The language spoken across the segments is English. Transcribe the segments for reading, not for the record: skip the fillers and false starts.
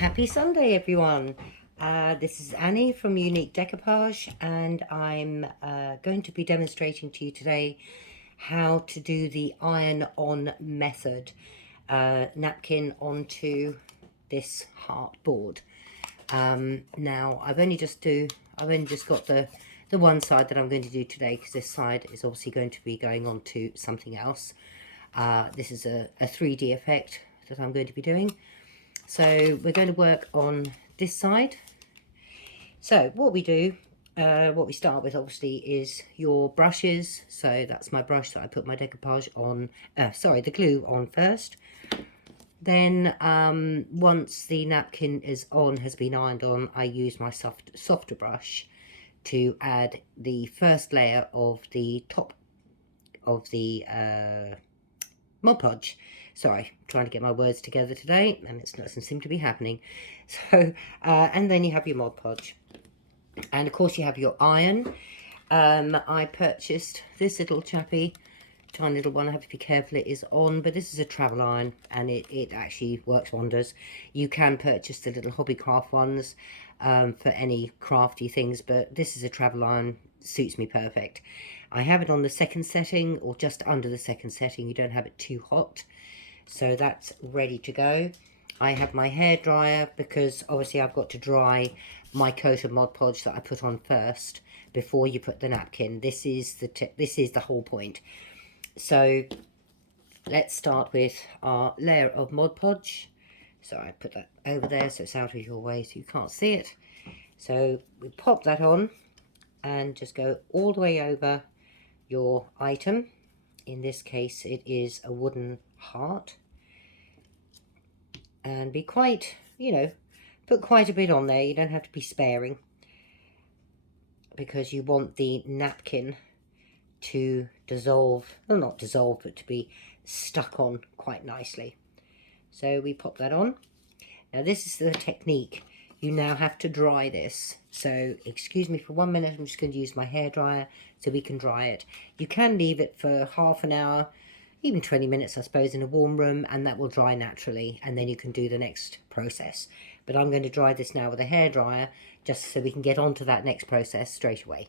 Happy Sunday, everyone. This is Annie from Unique Decoupage, and I'm going to be demonstrating to you today how to do the iron-on method, napkin onto this heart board. Now I've only just got the one side that I'm going to do today, because this side is obviously going to be going on to something else. This is a 3D effect that I'm going to be doing. So we're going to work on this side. So what we do, what we start with obviously is your brushes. So that's my brush that I put my decoupage on, the glue on first. Then once the napkin has been ironed on, I use my softer brush to add the first layer of the top of the Mod Podge. Sorry, I'm trying to get my words together today, and it doesn't seem to be happening. So, and then you have your Mod Podge. And of course you have your iron. I purchased this little chappy, tiny little one. I have to be careful it is on, but this is a travel iron, and it actually works wonders. You can purchase the little Hobbycraft ones for any crafty things, but this is a travel iron, suits me perfect. I have it on the second setting, or just under the second setting. You don't have it too hot, so that's ready to go. I have my hair dryer, because obviously I've got to dry my coat of Mod Podge that I put on first before you put the napkin. This is the whole point. So let's start with our layer of Mod Podge. So I put that over there so it's out of your way so you can't see it. So we pop that on and just go all the way over your item. In this case it is a wooden heart. And be quite, put quite a bit on there. You don't have to be sparing, because you want the napkin to dissolve, well, not dissolve, but to be stuck on quite nicely. So we pop that on. Now this is the technique. You now have to dry this. So excuse me for 1 minute. I'm just going to use my hairdryer so we can dry it. You can leave it for half an hour, even 20 minutes, I suppose, in a warm room, and that will dry naturally, and then you can do the next process. But I'm going to dry this now with a hairdryer, just so we can get on to that next process straight away.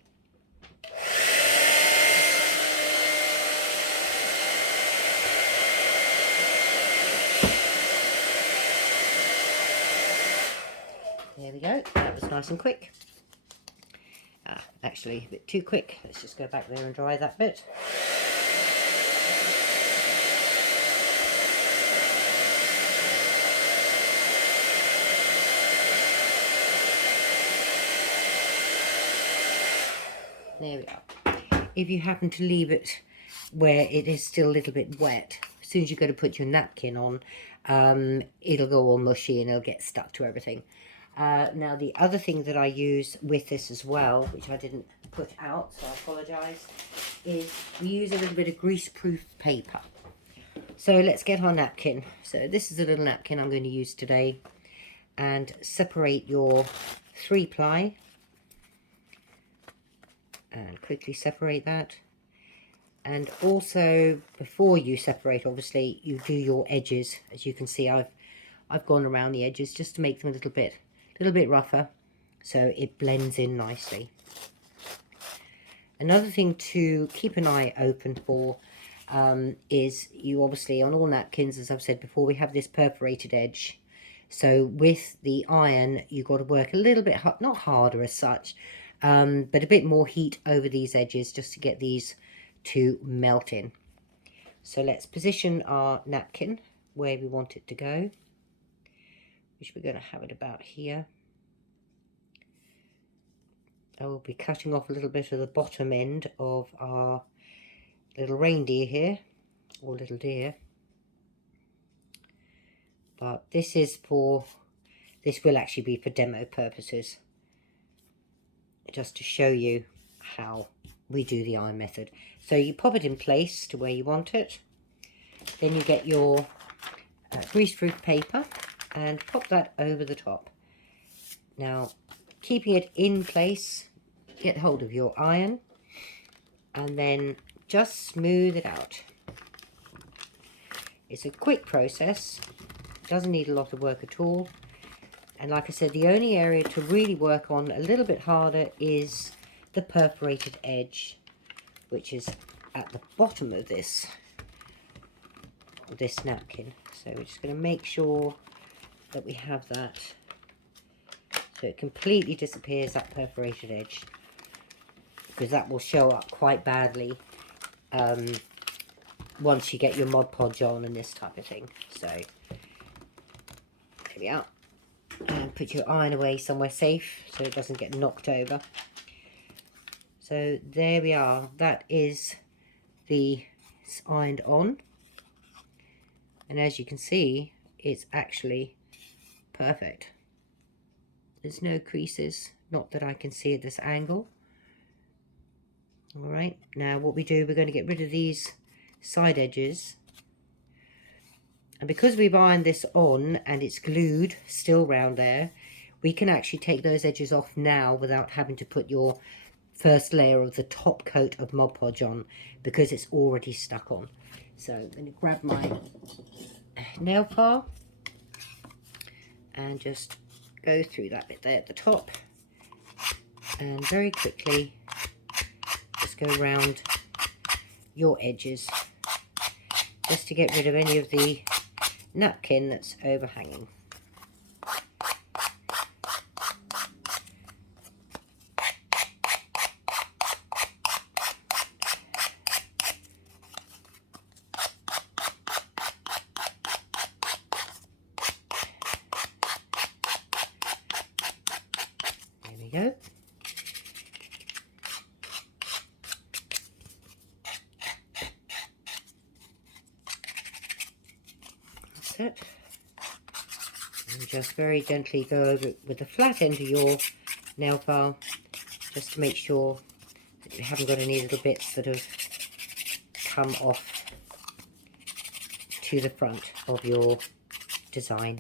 There we go, that was nice and quick. Actually a bit too quick. Let's just go back there and dry that bit. There we are. If you happen to leave it where it is still a little bit wet, as soon as you go to put your napkin on, it'll go all mushy and it'll get stuck to everything. Now the other thing that I use with this as well, which I didn't put out, so I apologise, is we use a little bit of grease-proof paper. So let's get our napkin. So this is a little napkin I'm going to use today, and separate your 3-ply. And quickly separate that. And also, before you separate, obviously you do your edges. As you can see, I've gone around the edges just to make them a little bit rougher, so it blends in nicely. Another thing to keep an eye open for is, you obviously, on all napkins, as I've said before, we have this perforated edge. So with the iron, you've got to work a little bit, not harder as such, but a bit more heat over these edges just to get these to melt in. So let's position our napkin where we want it to go, which we're going to have it about here. I will be cutting off a little bit of the bottom end of our little reindeer here, or little deer. But this will actually be for demo purposes, just to show you how we do the iron method. So you pop it in place to where you want it. Then you get your grease-proof paper and pop that over the top. Now, keeping it in place, get hold of your iron and then just smooth it out. It's a quick process, doesn't need a lot of work at all. And like I said, the only area to really work on a little bit harder is the perforated edge, which is at the bottom of this napkin. So we're just going to make sure that we have that so it completely disappears, that perforated edge, because that will show up quite badly once you get your Mod Podge on and this type of thing. So there we are. And put your iron away somewhere safe so it doesn't get knocked over. So there we are. That is the ironed on. And as you can see, it's actually perfect. There's no creases, not that I can see at this angle. Alright, now what we do, we're going to get rid of these side edges. And because we've ironed this on and it's glued still round there, we can actually take those edges off now without having to put your first layer of the top coat of Mod Podge on, because it's already stuck on. So I'm going to grab my nail file and just go through that bit there at the top, and very quickly just go around your edges just to get rid of any of the napkin that's overhanging. There we go. That's it. And just very gently go over it with the flat end of your nail file, just to make sure that you haven't got any little bits that have come off to the front of your design.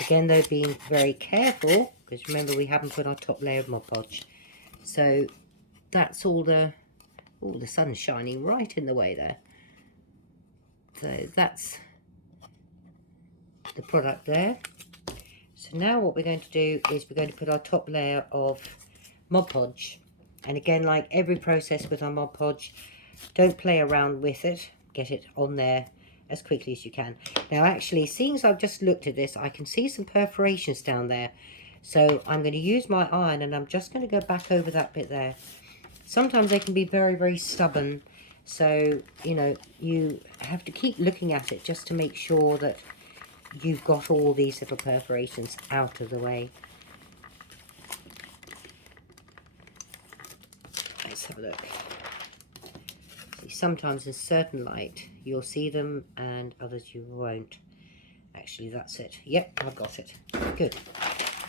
Again though, being very careful, because remember we haven't put our top layer of Mod Podge. So that's all the sun's shining right in the way there. So that's the product there. So now what we're going to do is we're going to put our top layer of Mod Podge. And again, like every process with our Mod Podge, don't play around with it. Get it on there as quickly as you can. Now actually, seeing as I've just looked at this, I can see some perforations down there. So I'm going to use my iron and I'm just going to go back over that bit there. Sometimes they can be very, very stubborn. So, you know, you have to keep looking at it just to make sure that you've got all these little perforations out of the way. Let's have a look. See, sometimes in certain light you'll see them and others you won't. Actually, that's it. Yep, I've got it. Good.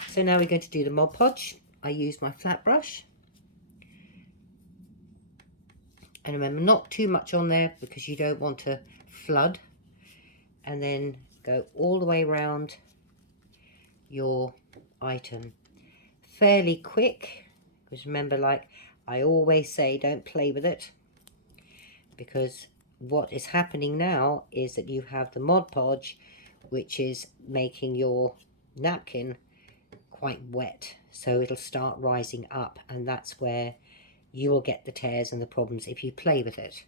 So now we're going to do the Mod Podge. I use my flat brush. And remember, not too much on there because you don't want to flood. And then go all the way around your item. Fairly quick, because remember, like I always say, don't play with it. Because what is happening now is that you have the Mod Podge, which is making your napkin quite wet. So it'll start rising up, and that's where you will get the tears and the problems if you play with it.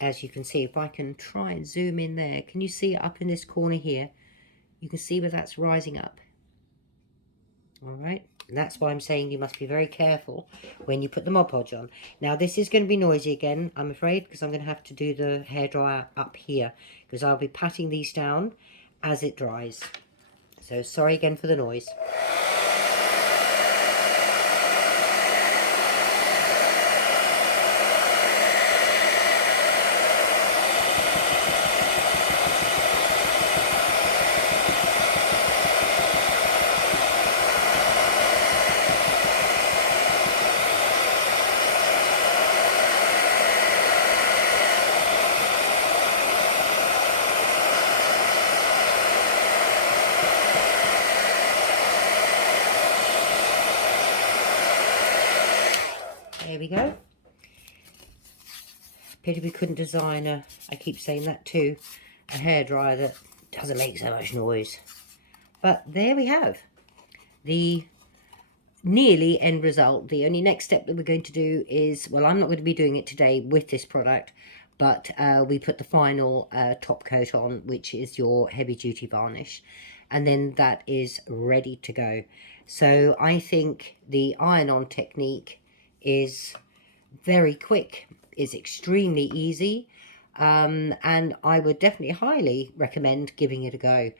As you can see, if I can try and zoom in there, can you see it up in this corner here? You can see where that's rising up. All right, and that's why I'm saying you must be very careful when you put the Mod Podge on. Now this is going to be noisy again, I'm afraid, because I'm going to have to do the hairdryer up here, because I'll be patting these down as it dries. So sorry again for the noise. There we go. Pity we couldn't design I keep saying that too, a hairdryer that doesn't make so much noise. But there we have the nearly end result. The only next step that we're going to do is, well, I'm not going to be doing it today with this product, but we put the final top coat on, which is your heavy duty varnish, and then that is ready to go. So I think the iron-on technique is very quick, is extremely easy, and I would definitely highly recommend giving it a go.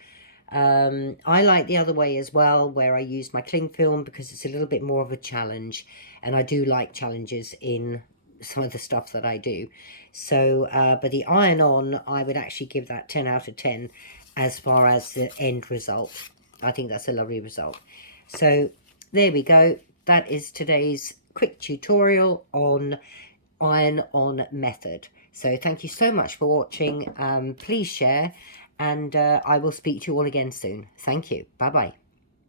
I like the other way as well, where I use my cling film, because it's a little bit more of a challenge, and I do like challenges in some of the stuff that I do. So, but the iron-on, I would actually give that 10 out of 10 as far as the end result. I think that's a lovely result. So there we go. That is today's quick tutorial on iron-on method. So thank you so much for watching. Please share, and I will speak to you all again soon. Thank you. Bye bye.